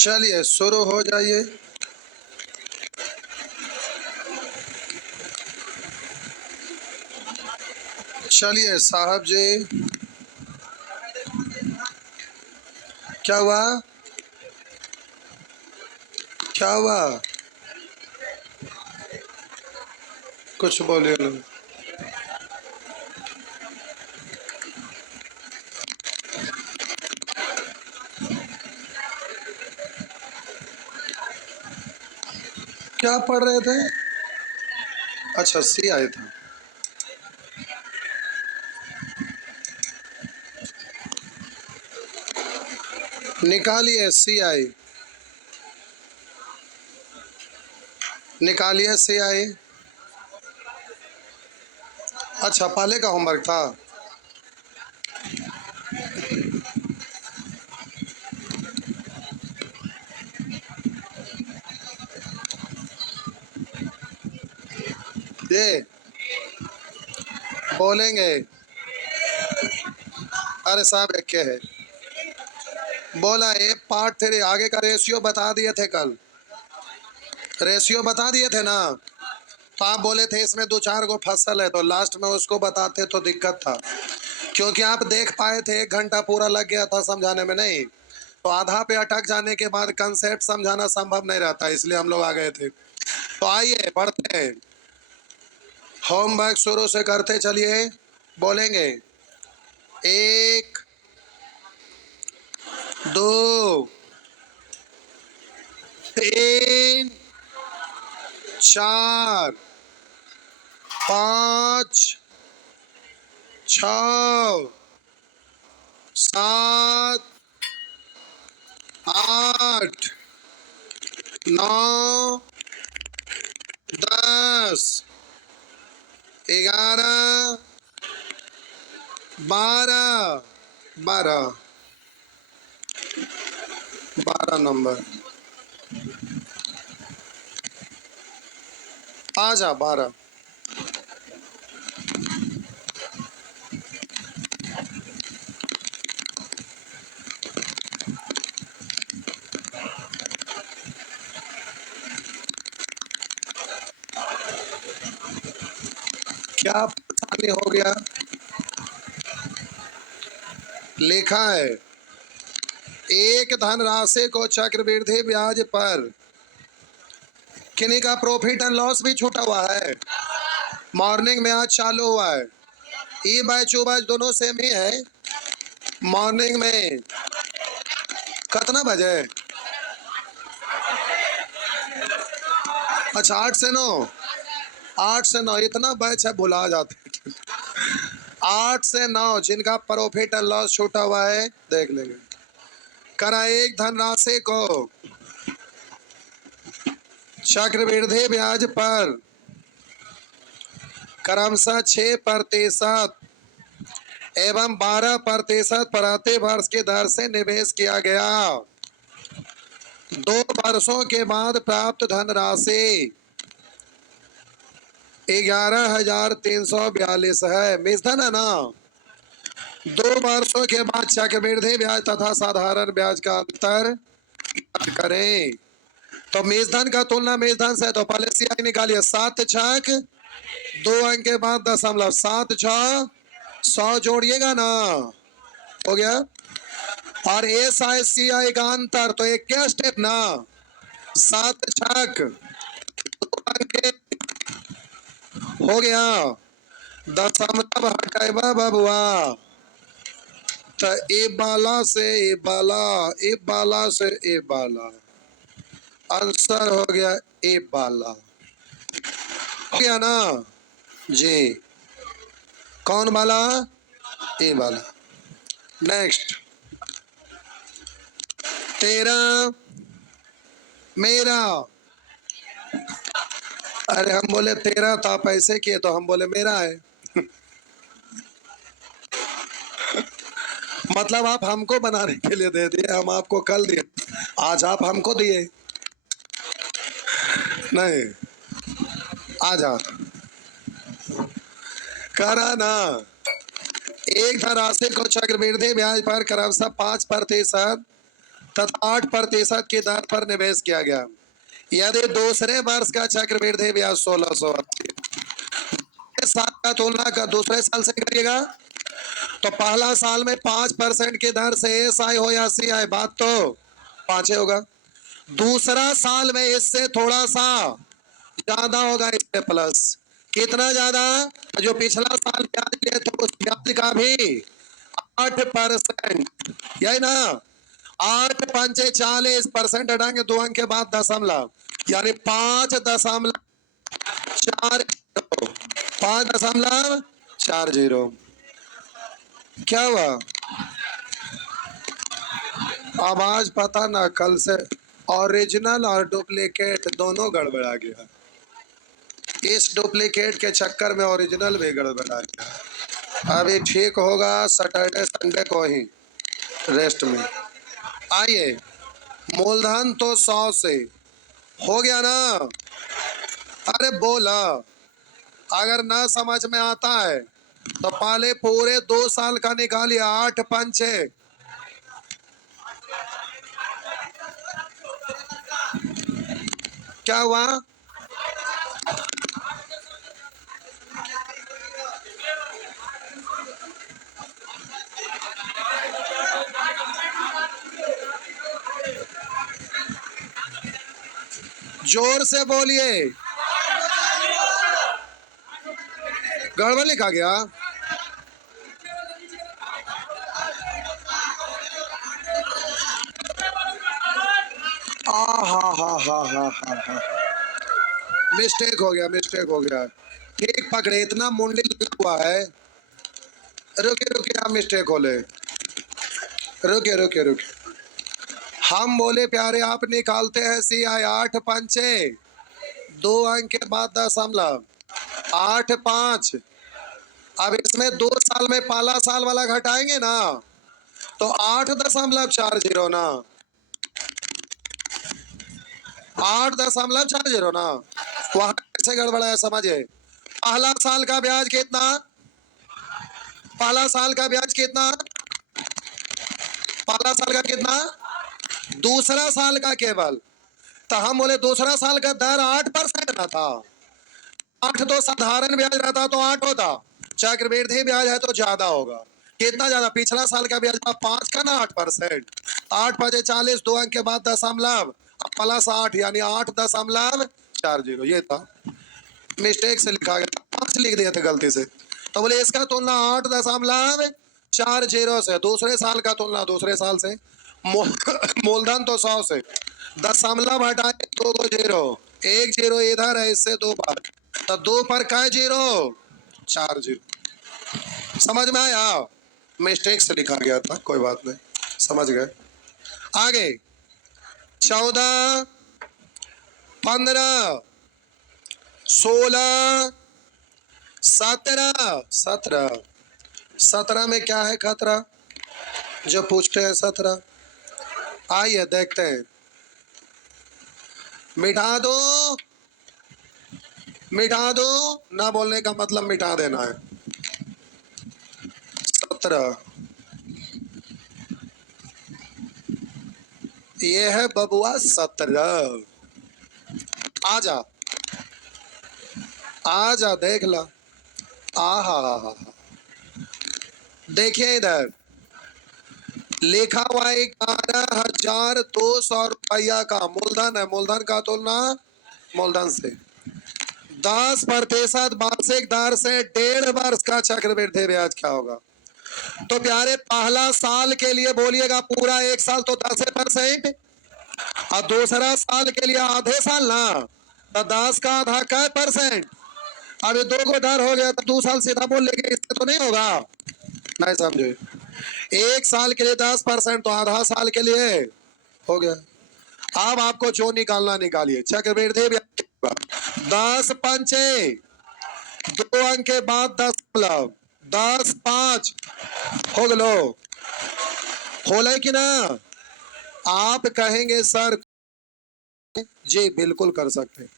चलिए शुरू हो जाइए। चलिए साहब जी, क्या हुआ? क्या हुआ? कुछ बोलिए लोग। क्या पढ़ रहे थे? अच्छा, सी आए थे। निकालिए सी आई, निकालिए सी आई। अच्छा, पहले का होमवर्क था। ये बोलेंगे। अरे साहब एक क्या है, बोला ये पार्ट थ्री आगे का रेशियो बता दिए थे कल। रेशियो बता दिए थे ना, तो आप बोले थे इसमें दो चार गो फसल है, तो लास्ट में उसको बताते तो दिक्कत था, क्योंकि आप देख पाए थे 1 घंटा पूरा लग गया था समझाने में। नहीं तो आधा पे अटक जाने के बाद कंसेप्ट समझाना संभव नहीं रहता, इसलिए हम लोग आ गए थे। तो आइए पढ़ते हैं, होमवर्क शुरू से करते चलिए। बोलेंगे 1 2 3 4 5 6 7 8 9 10 11 12 12 12 नंबर। आजा 12। क्या परेशानी हो गया? लिखा है एक धनराशि को चक्रवृद्धि ब्याज पर, किन्हीं का प्रॉफिट एंड लॉस भी छूटा हुआ है। मॉर्निंग में आज चालू हुआ है, ई बैच ओ बैच दोनों सेम ही है। मॉर्निंग में कितना बजे? अच्छा 8 से 9, 8 से 9 इतना बैच है, भुला जाते। 8 से 9 जिनका प्रॉफिट एंड लॉस छूटा हुआ है देख लेंगे। करा एक धनराशि को चक्रवृद्धि ब्याज पर क्रमशः 6% एवं 12% प्रति वर्ष की दर से निवेश किया गया। 2 वर्षों के बाद प्राप्त धनराशि 11,342 है। मिश्रण है ना। 2 वर्षों के बाद चक्रवृद्धि ब्याज तथा साधारण ब्याज का अंतर करें। तो मेजधन का तुलना मेजधन से, तो पहले सीआई निकालिए। 7 छक 2 अंक के बाद दशमलव, 7 6 100 जोड़िएगा ना, हो गया। और एस आई सी आई का अंतर तो एक क्या स्टेप ना, 7 छक 2 अंक के, हो गया। दशमलव हटाइबा बबुआ, तो ए बाला से ए बाला, ए बाला से ए बाला, आंसर हो गया ए बाला, हो गया ना जी। कौन वाला? ए वाला। नेक्स्ट 13 मेरा। अरे हम बोले 13 तो आप ऐसे किए, तो हम बोले मेरा है। मतलब आप हमको बनाने के लिए दे दिए, हम आपको कल दिए, आज आप हमको दिए नहीं। आजा करा ना। एक धनराशि को चक्रवृद्धि ब्याज पर क्रमशः 5% तथा 8% की दर पर निवेश किया गया। यदि दूसरे वर्ष का चक्रवृद्धि ब्याज 1680 साल का तुलना का दूसरे साल से करिएगा तो पहला साल में 5% की दर से SI हो या CI, बात तो 5 होगा। दूसरा साल में इससे थोड़ा सा ज्यादा होगा, इससे प्लस। कितना ज्यादा? जो पिछला साल ब्याज लिए तो उस ब्याज का भी 8%, यही ना। 8×5 = 40%, हटाएंगे 2 अंक के बाद दशमलव, यानी 5.40, 5.40। क्या हुआ? आवाज पता ना, कल से ओरिजिनल और डुप्लीकेट दोनों गड़बड़ा गया। इस डुप्लीकेट के चक्कर में ओरिजिनल भी गड़बड़ा गया। अभी ठीक होगा सैटरडे संडे को ही रेस्ट में। आइए, मूलधन तो 100 से हो गया ना। अरे बोला, अगर ना समझ में आता है तो पहले पूरे 2 साल का निकालिए। 8×5 = क्या हुआ? जोर से बोलिए, गड़बड़ लिखा गया। हा, मिस्टेक हो गया, मिस्टेक हो गया। ठीक पकड़े, इतना मुंडी लगा हुआ है। रुके रुके, आप मिस्टेक खोले। रुके रुके रुके, हम बोले प्यारे आप निकालते हैं CI 8×5 = 2 अंक के बाद दशमलव 8×5। अब इसमें 2 साल में पहला साल वाला घटाएंगे ना तो 8.40 ना, 8.40 ना। वहां कैसे गड़बड़ा है समझे। पहला साल का ब्याज कितना? पहला साल का ब्याज कितना? पहला साल का कितना? दूसरा साल का केवल। तो हम बोले दूसरा साल का दर 8% ना था। 8 तो साधारण ब्याज रहता तो 8 होता, चक्रवृद्धि ब्याज है तो ज्यादा होगा। कितना ज्यादा? पिछला साल का ब्याज था 5 का ना, 8%। 8×5 = 40, 2 अंक के बाद दशमलव +8, यानी 8.40। ये था, मिस्टेक से लिखा गया, 5 लिख दिए थे गलती से। तो बोले इसका तुलना 8.40 से, दूसरे साल का तुलना दूसरे साल से। मूलधन तो 100 से, दशमलव हटा के 2 0, 1 0 इधर है, इससे 2 बार, तो 2 पर क्या 0? 4 0। समझ में आया? मिस्टेक से लिखा गया था, कोई बात नहीं, समझ गए। आगे 14, 15, 16, 17। 17 में क्या है खतरा जो पूछते हैं? 17 आइए देखते हैं। मिटा दो, मिटा दो, ना बोलने का मतलब मिटा देना है। 17 ये है बबुआ 17। आजा आजा, देख ला। आहा, देखिए इधर लिखा हुआ 11,200 रुपया का मूलधन है। मूलधन का तुलना मूलधन से 10% मासिक दर से 1.5 वर्ष का चक्रवृद्धि ब्याज क्या होगा? तो प्यारे पहला साल के लिए बोलिएगा पूरा 1 साल तो 10%, और दूसरा साल के लिए आधे साल ना, तो 10 का आधा क्या %? अब ये 2 को डर हो गया तो 2 साल सीधा बोल लेंगे, इससे तो नहीं होगा। नहीं समझे? 1 साल के लिए 10% तो आधा साल के लिए हो गया। अब आपको जो निकालना निकालिए। चक्रवृद्धि ब्याज 10×5 = 2 अंक के बाद दशमलव 10×5 हो गलो। होले कि ना? आप कहेंगे सर जी बिल्कुल कर सकते हैं।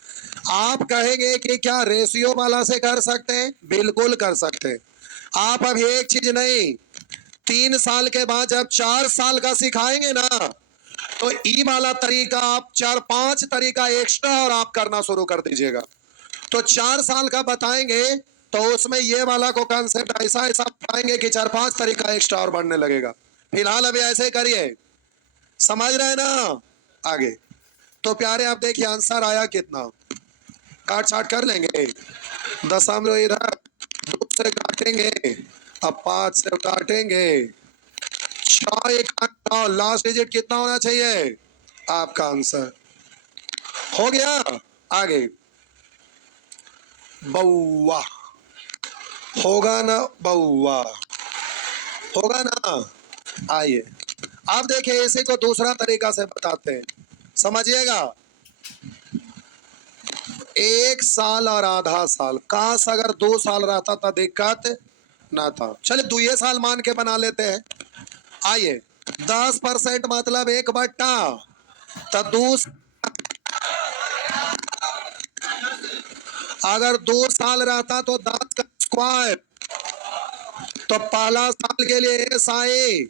आप कहेंगे कि क्या रेशियो वाला से कर सकते हैं? बिल्कुल कर सकते हैं। आप अभी एक चीज नहीं, 3 साल के बाद जब 4 साल का सिखाएंगे ना तो ई वाला तरीका आप 4-5 तरीका एक्स्ट्रा और आप करना शुरू कर दीजिएगा। तो 4 साल का बताएंगे तो उसमें ये वाला को कंसेप्ट ऐसा ऐसा बताएंगे कि 4-5 तरीका एक्स्ट्रा और बढ़ने लगेगा। फिलहाल अभी ऐसे करिए, समझ रहे हैं ना? आगे तो प्यारे आप देखिए आंसर आया कितना, काट छाट कर लेंगे। दशमलव इधर 2 से काटेंगे, अब 5 से काटेंगे, 6 1 9, लास्ट डिजिट कितना होना चाहिए? आपका आंसर हो गया। आगे बउआ होगा ना, बउआ होगा ना। आइए आप देखिए इसी को दूसरा तरीका से बताते हैं, समझिएगा। 1 साल और आधा साल, काश अगर 2 साल रहता था दिक्कत ना था। चलिए 2 साल मान के बना लेते हैं। आइए 10% मतलब 1/, तो अगर 2 साल रहता तो 10 का स्क्वायर, तो पहला साल के लिए एस आए,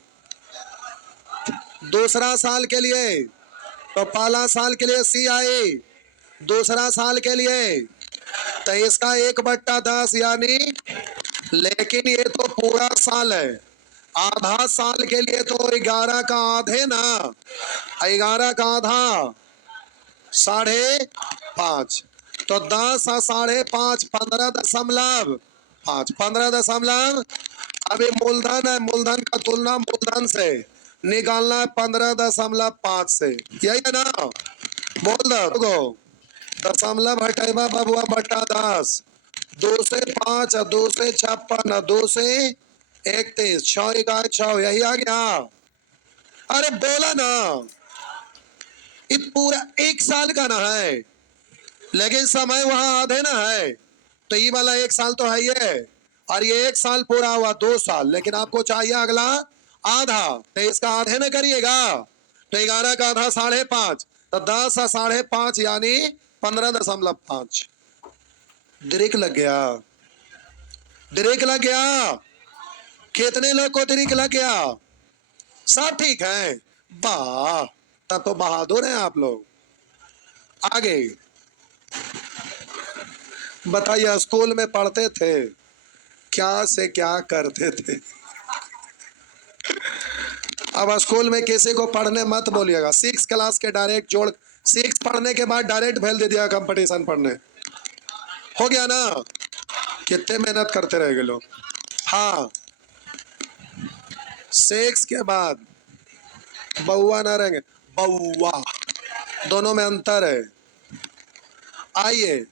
दूसरा साल के लिए तो पहला साल के लिए सी आए, दूसरा साल के लिए तो इसका 1/10 यानी, लेकिन ये तो पूरा साल है, आधा साल के लिए तो 11 का आधे ना, 11 का आधा 5.5, तो 10 और 5.5 15.5, 15 अभी मूलधन है, मूलधन का तुलना मूलधन से निकालना है 15.5 से, यही है ना? मूलधन को दशमलव हटेबा बबुआ बट्टा 10, 2 से 5 और 2 से 56 और 2 से 31, 6 1 6, यही आ गया। अरे बोला ना, ये पूरा 1 साल का ना है, लेकिन समय वहां आधे ना है, तो ये वाला 1 साल तो है ही है, और ये 1 साल पूरा हुआ 2 साल, लेकिन आपको चाहिए अगला आधा, तो इसका आधे ना करिएगा, तो 11 का आधा 5.5, तो 10 और 5.5 यानी 15.5। दरिक लग गया, दरिक लग गया। कितने लोग को दरिक लग गया? सब ठीक है, वाह, तब तो बहादुर हैं आप लोग। आगे बताइए, स्कूल में पढ़ते थे, क्या से क्या करते थे? अब स्कूल में किसी को पढ़ने मत बोलिएगा, 6 क्लास के डायरेक्ट जोड़, 6 पढ़ने के बाद डायरेक्ट भेज दे दिया कंपटीशन पढ़ने, हो गया ना? कितने मेहनत करते रहेंगे लोग। हाँ 6 के बाद बउआ ना रहेंगे, बउआ, दोनों में अंतर है। आइए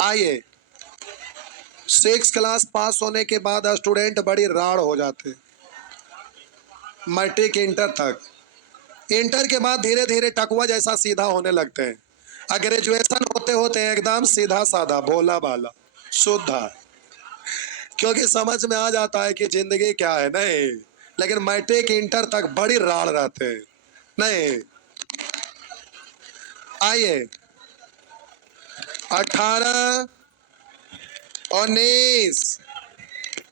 आइए 6 क्लास पास होने के बाद स्टूडेंट बड़ी राड़ हो जाते, मैट्रिक इंटर तक, इंटर के बाद धीरे धीरे टकुआ जैसा सीधा होने लगते हैं, ग्रेजुएशन होते होते एकदम सीधा साधा भोला भाला शुद्ध, क्योंकि समझ में आ जाता है कि जिंदगी क्या है। नहीं, लेकिन मैट्रिक इंटर तक बड़ी राड़ रहते हैं। नहीं, आइए 18 19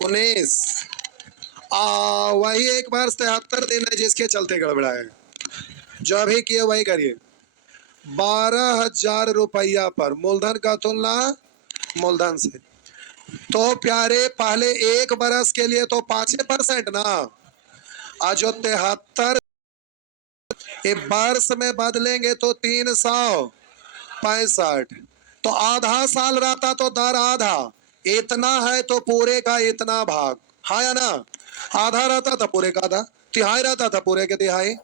19 वही 1 वर्ष 73 दिन है जिसके चलते गड़बड़ाए, जो अभी किए वही करिए। 12,000 रुपया पर मूलधन का तुलना मूलधन से, तो प्यारे पहले 1 बरस के लिए तो 5% ना, आज जो 73 वर्ष में बदलेंगे तो 365, तो आधा साल रहता तो दर आधा, इतना है तो पूरे का इतना भाग, हाँ या ना? आधा रहता था पूरे का आधा, तिहाई रहता था पूरे के तिहाई,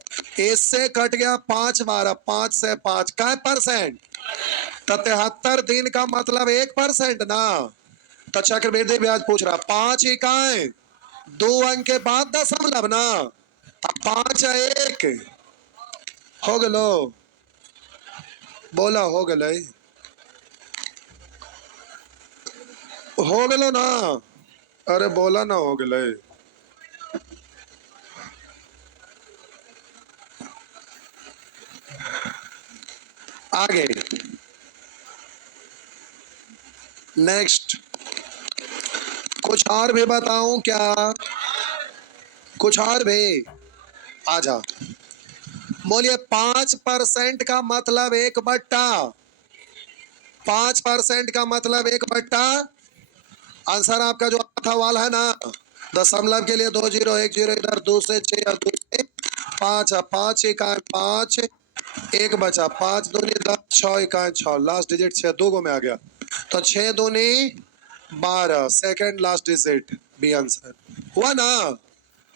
इससे कट गया 5 12, 5 से 5 का %, तो 73 दिन का मतलब 1% ना, तो चक्रवृद्धि ब्याज पूछ रहा 5 इकाई 2 अंक के बाद दशमलव ना, 5 1 हो गलो, बोला हो गल, हो गलो ना, अरे बोला ना हो गल। आगे नेक्स्ट कुछ और भी बताऊं क्या? कुछ और भी, आजा बोलिए 5% का मतलब 1/। 5% का मतलब 1/। आंसर आपका जो था वाला है ना, दशमलव के लिए 2 0 1 0 इधर 2 से 6 और 2 से 5, 5 इकाई 5, 1 बचा 5 दूनी 10 6 इकाई 6, लास्ट डिजिट 6 दो गो में आ गया तो 6 दूनी 12, सेकंड लास्ट डिजिट बी आंसर हुआ ना।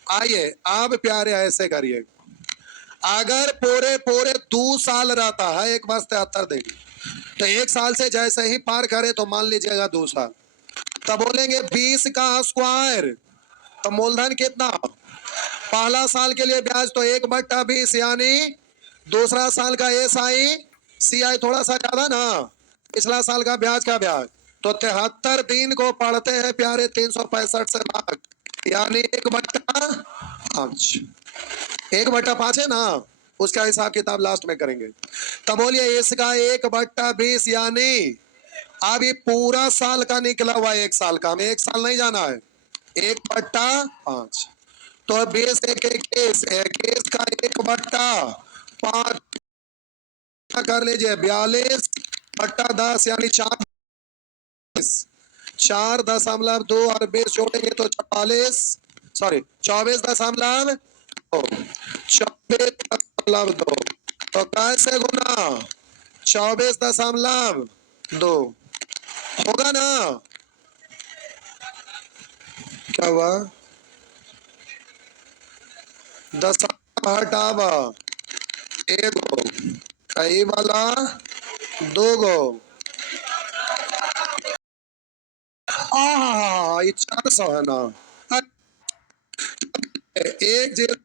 आइए अब प्यारे ऐसे करिए, अगर पूरे पूरे 2 साल रहता है 1 वर्ष 73 दिन, तो 1 साल से जैसे ही पार करे तो मान लीजिएगा 2 साल, तब बोलेंगे 20 का स्क्वायर, तो मूलधन कितना, पहला साल के लिए ब्याज तो 1/20 यानी दूसरा साल का SI थोड़ा सा ज्यादा ना, पिछला साल का ब्याज तो 73 दिन को पढ़ते हैं प्यारे 365 से भाग, यानी 1/5, 1/5 है ना, उसका हिसाब किताब लास्ट में करेंगे। तब बोलिए इसका 1/20 यानी अब ये पूरा साल का निकला हुआ 1 साल का, हमें 1 साल नहीं जाना है, 1/5 तो 20 1 21 21 का 1/5 कर लीजिए 42/10 यानी 4.2 और 20 जोड़ेंगे तो 44, सॉरी 24.2, 24.2 तो कैसे गुना 24.2 होगा ना, क्या हुआ 10 हटावा एगो कई वाला 2 गो, ये 400 है ना, एक जेल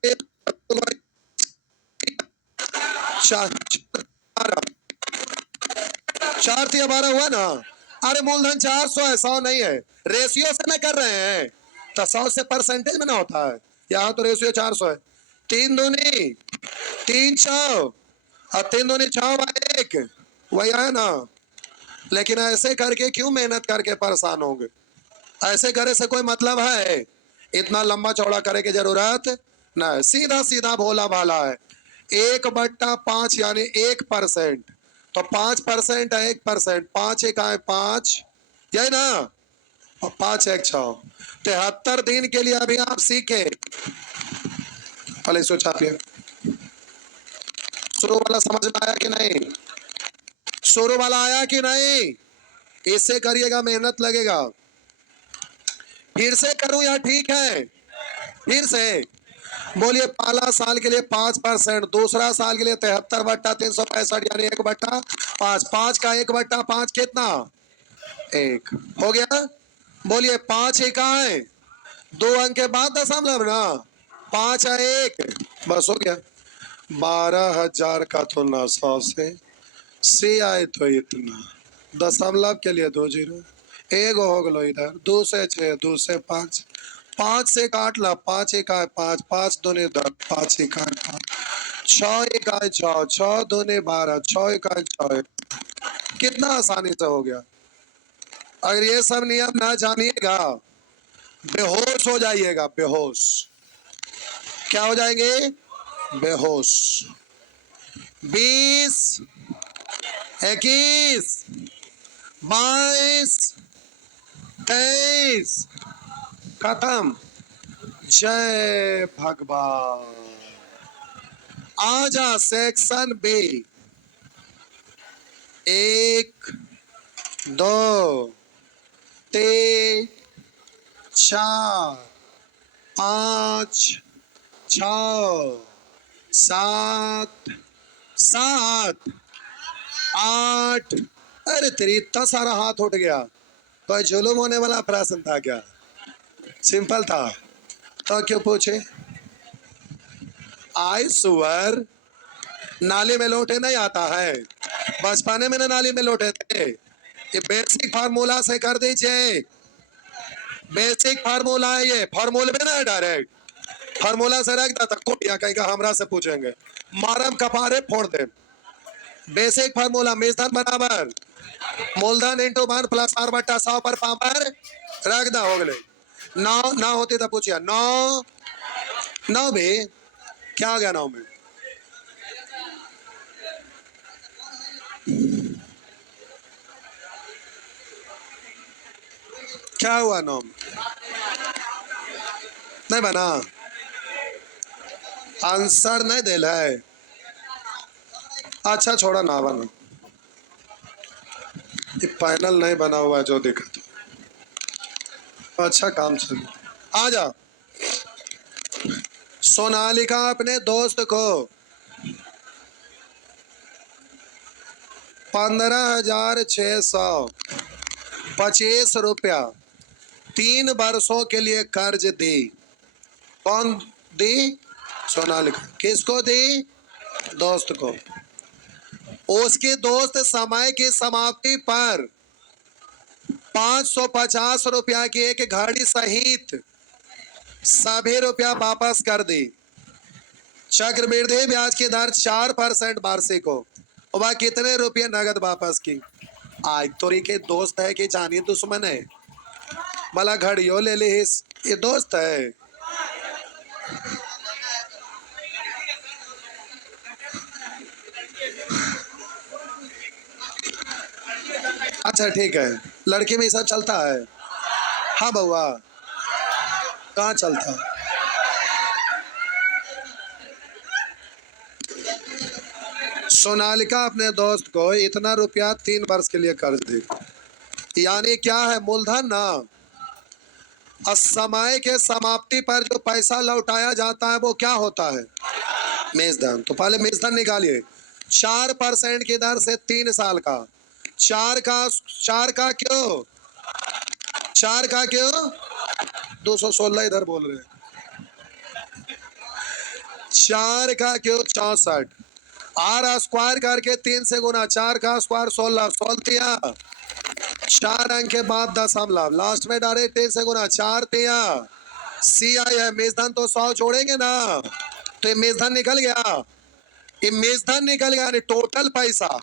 4 थी 12 हुआ ना। अरे मूलधन 400 है 100 नहीं है, रेशियो से ना कर रहे हैं तो 100 से परसेंटेज में ना होता है, यहाँ तो रेशियो 400 है, 3 दूनी 3 6 और 3 दूनी 6 1 वही है ना। लेकिन ऐसे करके क्यों मेहनत करके परेशान होंगे, ऐसे करे से कोई मतलब है, इतना लंबा चौड़ा करे की जरूरत ना है, सीधा सीधा भोला भाला है। 1/5 यानी 1%, तो 5% है 1%, 5 1 है 5, यही ना, और 5 1 6, 73 दिन के लिए अभी आप सीखे, पहले इसको छापिए, शुरू वाला समझ में आया कि नहीं, शुरू वाला आया कि नहीं, इससे करिएगा मेहनत लगेगा। फिर से करूं या ठीक है, फिर से बोलिए पहला साल के लिए 5%, दूसरा साल के लिए 73/365 यानी 1/5, 5 का 1/5 कितना 1 हो गया। बोलिए 5 इकाई 2 अंक के बाद दशमलव ना, 5 है 1 बस हो गया, 12,000 का तो 900 से आए तो इतना, दशमलव के लिए 2 0 एक हो गलो इधर 2 से 6 2 से 5, 5 से काट ला 5 इकाई 5, 5 दूनी 10 5 इकाई 5, 6 इकाई 6 6 दूनी 12 6 इकाई 6, कितना आसानी से हो गया। अगर ये सब नियम ना जानिएगा बेहोश हो जाइएगा, बेहोश, क्या हो जाएंगे बेहोश। 20 21 22 23 खत्म, जय भगवान। आजा सेक्शन बी, 1 2 3 4 5 6 7 7 8, अरे तेरी इतना सारा हाथ उठ गया, कोई जुलूम होने वाला प्रश्न था क्या, सिंपल था तो क्यों पूछे। आई सुअर नाली में लोटे नहीं आता है, बचपने में ना नाली में लोटे थे, ये बेसिक फार्मूला से कर दीजिए, बेसिक फार्मूला है ये, फार्मूले में ना डायरेक्ट फार्मूला से रख देता कोटिया कहीं हमरा से पूछेंगे मारम कपारे फोड़ दे। बेसिक फार्मूला मेजधन बराबर मूलधन इंटू 1 प्लस r/100 पर पावर रख दा हो गए, 9 ना होती तो पूछिया 9 9 भी क्या हो गया 9 में क्या हुआ नोम? नहीं बना, आंसर नहीं दिल है। अच्छा छोड़ा ना बना, ये पैनल नहीं बना हुआ जो देखा था। अच्छा काम चल, आ जा। सोनालिका अपने दोस्त को 15,625 रुपया 3 वर्षों के लिए कर्ज दी। कौन दी? सोनालिका। किसको दी? दोस्त को। उसके दोस्त समय की समाप्ति पर 550 रुपया की एक घड़ी सहित सभी रुपया वापस कर दी। चक्रवृद्धि ब्याज की दर 4% वार्षिक हो। वह कितने रुपये नगद वापस की? आज तोरी के दोस्त है कि जानी दुश्मन है? भला घड़ियों ले ली, ये दोस्त है। अच्छा ठीक है, लड़की में ये सब चलता है। हाँ बउआ, कहाँ चलता? सोनालिका अपने दोस्त को इतना रुपया 3 वर्ष के लिए कर्ज दी। यानी क्या है? मूलधन ना। समय के समाप्ति पर जो पैसा लौटाया जाता है वो क्या होता है? मेजधन। तो पहले मेजधन निकालिए। 4% की दर से 3 साल का। चार का क्यों? 216 इधर बोल रहे हैं। 4 का क्यों? 64। आर स्क्वायर करके 3 से गुना, 4 का स्क्वायर 16, 16 4 अंक के बाद दशमलव, लास्ट में डायरेक्ट 3 से गुना, 4 तिया सी आई है। मेजधन तो 100 जोड़ेंगे ना, तो ये मेजधन निकल गया। ये मेजधन निकल गया, टोटल पैसा।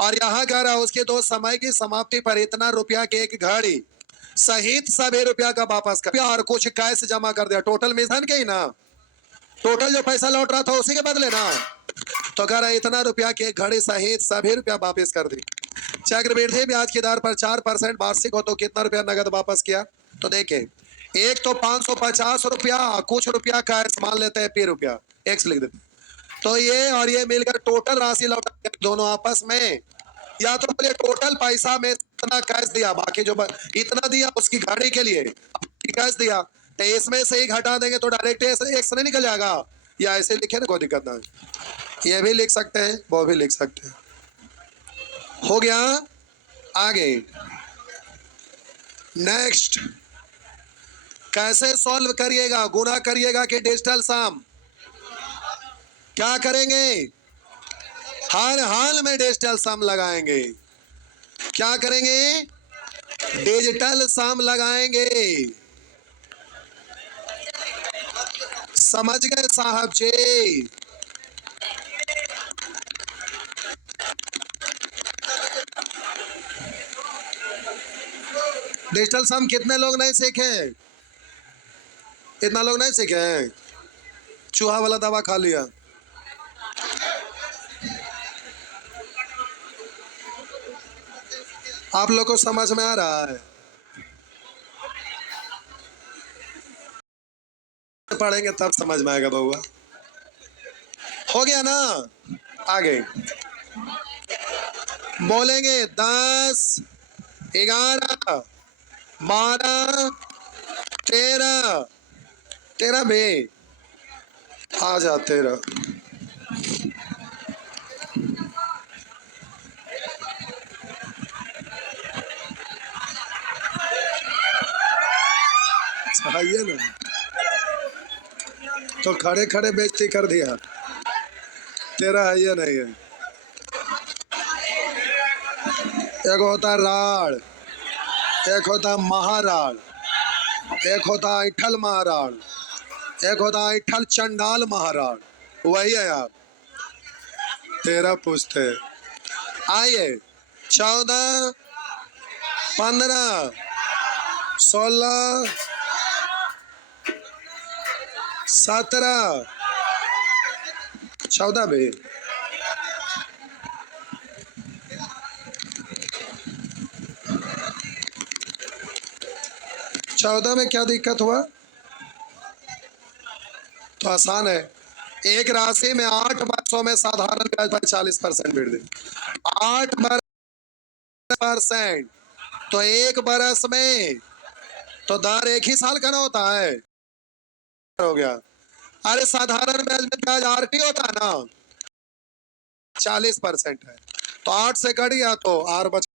और यहाँ कह रहा है उसके दोस्त समय की समाप्ति पर इतना रुपया की एक घड़ी सहित सभी रुपया का वापस कर, और कुछ कैश जमा कर दिया। टोटल मेजधन के ही ना, टोटल जो पैसा लौट रहा था उसी के बदले ना। तो कह रहा है इतना रुपया की एक घड़ी सहित सभी रुपया वापस कर दी। चक्रवृद्धि ब्याज की दर पर 4% वार्षिक हो तो कितना रुपया नगद वापस किया? तो देखे, एक तो 550 रुपया, कुछ रुपया कैश, मान लेते हैं पी रुपया, एक्स लिख देते। तो ये और ये मिलकर टोटल राशि लौटा दोनों आपस में। या तो बोले टोटल पैसा में इतना कैश दिया, बाकी जो इतना दिया उसकी गाड़ी के लिए कैश दिया, तो इसमें से ही घटा देंगे तो डायरेक्ट एक्स नहीं निकल जाएगा। या ऐसे लिखे ना, कोई दिक्कत ना है। ये भी लिख सकते हैं, वो भी लिख सकते हैं। हो गया। आगे नेक्स्ट, कैसे सॉल्व करिएगा? गुना करिएगा कि डिजिटल सम? क्या करेंगे? हर हाल में डिजिटल सम लगाएंगे। क्या करेंगे? डिजिटल सम लगाएंगे। समझ गए साहब जी? डिजिटल सम कितने लोग नहीं सीखे? इतना लोग नहीं सीखे हैं। चूहा वाला दवा खा लिया। आप लोग को समझ में आ रहा है? पढ़ेंगे तब समझ में आएगा बउआ। हो गया ना? आगे बोलेंगे 10, 11, 12, 13, 13 में आ जा 13। चाहिए ना, तो खड़े खड़े बेइज्जती कर दिया। 13 है या नहीं है? एक होता राड़, एक होता महाराड़, एक होता ऐठल महाराड़, एक होता ऐठल चंडाल महाराड़। वही है आप। 13 पूछते। आइए 14, 15, 16, 17, 14 भी। 14 में क्या दिक्कत हुआ? तो आसान है, एक राशि में 8 वर्षों में साधारण ब्याज पर 40% वृद्धि, 8% तो एक बरस में तो दर एक ही साल का ना होता है, हो गया। अरे साधारण ब्याज में ब्याज आरटी होता है ना, 40% है तो 8 से कट गया तो आर बच,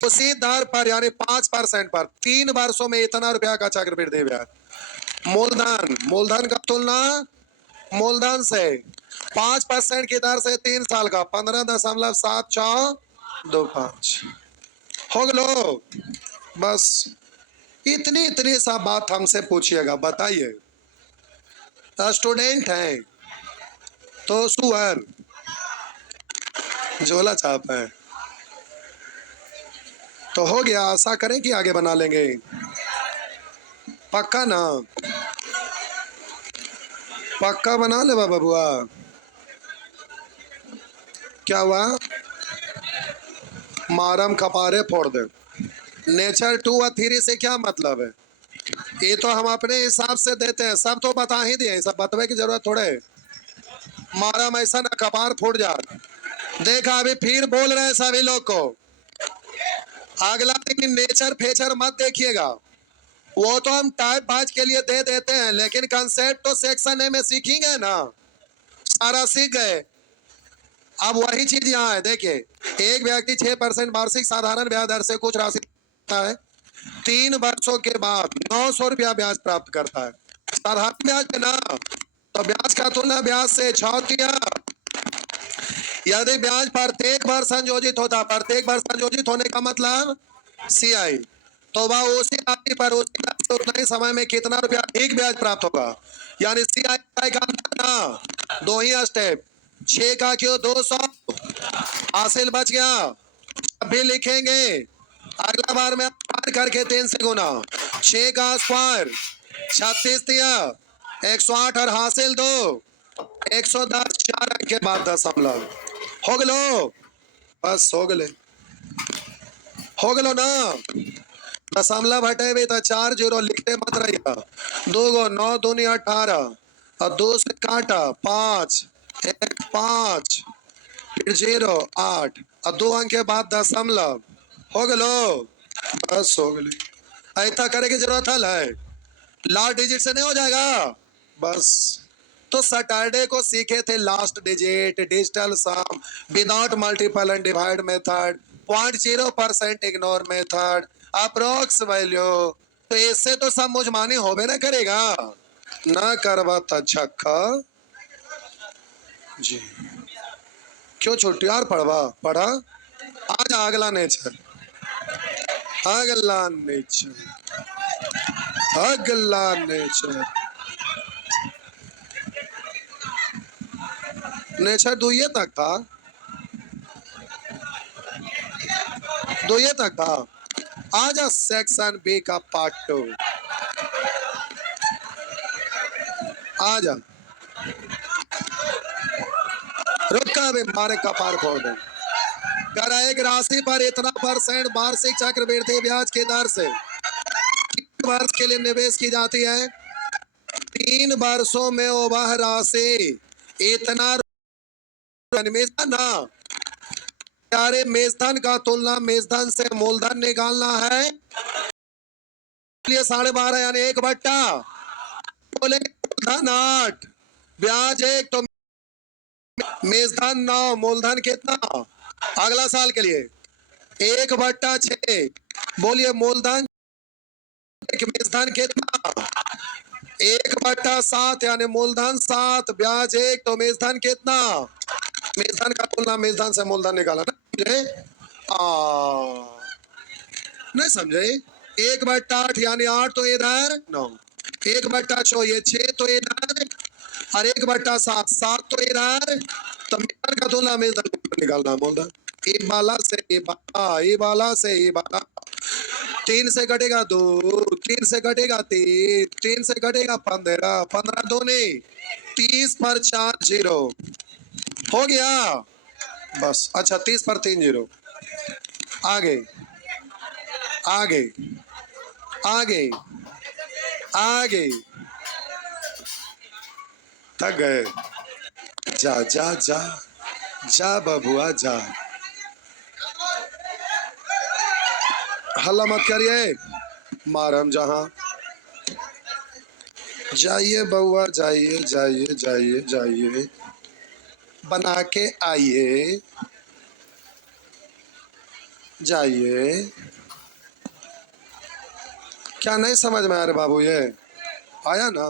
उसी दर पर यानी 5% पर 3 वर्षों में इतना रुपया का चक्रवृद्धि ब्याज। मूलधन का तुलना मूलधन से 5% की दर से 3 साल का 15.7425 हो गलो। बस इतनी इतनी सा बात हमसे पूछिएगा, बताइए स्टूडेंट हैं तो सुअर झोला छाप है तो हो गया। आशा करें कि आगे बना लेंगे, पक्का ना? पक्का बना ले बबुआ। क्या हुआ? मारम खपारे फोड़ दे। नेचर 2 और 3 से क्या मतलब है? ये तो हम अपने हिसाब से देते हैं, सब तो बता ही दिए, सब बतवे की जरूरत थोड़े है। मारम ऐसा ना कपार फूट जा। देखा अभी फिर बोल रहे हैं सभी लोग को, अगला दिन नेचर फेचर मत देखिएगा, वो तो हम टाइप बाज के लिए दे देते हैं, लेकिन कंसेप्ट तो सेक्शन ए में सीखेंगे ना, सारा सीख गए। अब वही चीज यहाँ है, देखिए एक व्यक्ति 6% वार्षिक साधारण ब्याज दर से कुछ राशि है, 3 वर्षों के बाद 900 रुपया ब्याज प्राप्त करता है। साधारण ब्याज है ना, तो ब्याज का तुलना ब्याज से 6 किया। यदि ब्याज प्रत्येक बार संयोजित होता, प्रत्येक बार संयोजित होने का मतलब CI, तो वह उसी राशि पर उतना ही समय में कितना रुपया अधिक ब्याज प्राप्त होगा। यानी CI का ना 2 ही स्टेप, 6 का क्यों 200 हासिल बच गया, अभी लिखेंगे अगला बार में स्क्वायर करके 3 से गुना, 6 का स्क्वायर 36 दिया, 108 और हासिल 2, 110 4 अंक के बाद दशमलव हो गलो। बस हो गले, हो गलो ना। दशमलव हटे भी तो 4 जीरो लिखते मत रहिएगा, 2 गो 9 दूनी 18 और 2 से काटा 5 1 5 फिर 0 8 और 2 अंक के बाद दशमलव हो गलो। बस हो गली, ऐसा करे की जरूरत है, लास्ट डिजिट से नहीं हो जाएगा। बस तो सैटरडे को सीखे थे last digit, digital sum without multiple and divide method, 0.0% ignore method, approx value, तो इससे तो सब मुझमानी होबे ना करेगा, ना करवा छक्का जी। क्यों छुट्टी यार, पढ़वा पढ़ा आज अगला नेचर, अगला नेचर, अगला नेचर, नेचर 2 तक था, 2 तक था। आजा सेक्शन बी का पार्ट 2, आजा रुका भी मारे कपार फोड़ दे। कर एक राशि पर इतना % वार्षिक चक्रवृद्धि ब्याज की दर से 3 वर्ष के लिए निवेश की जाती है, 3 वर्षों में वह राशि इतना ना, यारे मेजधन का तुलना मेजधन से मूलधन निकालना है, इसलिए 12.5 यानी 1/, बोले मूलधन 8 ब्याज 1 तो मेजधन 9 मूलधन कितना अगला साल के लिए 1/6, बोलिए मूलधन मेजधन कितना 1/7 यानी मूलधन 7 ब्याज 1 तो मेजधन कितना, मेजधन का तुलना मेजधन से मूलधन निकाला ना, नहीं समझे? 1/8 यानी 8 तो इधर 9, 1/6 ये 6 तो इधर और 1/7 7 तो इधर, तो मेजधन का तुलना मेजधन निकालना मूलधन। ये बाला से ये बाला, ये बाला से ये बाला, 3 से कटेगा 2, 3 से कटेगा 3, 3 से कटेगा 15, 15 दूनी 30 पर 4 जीरो हो गया। बस अच्छा 30 पर 3 जीरो, आगे आगे आगे आगे, थक गए। जा जा जा, जा बबुआ जा, हल्ला मत करिए, मारम जहां। जाइए बउआ, जाइए जाइए जाइए जाइए, बना के आइए, जाइए। क्या नहीं समझ में आ रहे बाबू? ये आया ना?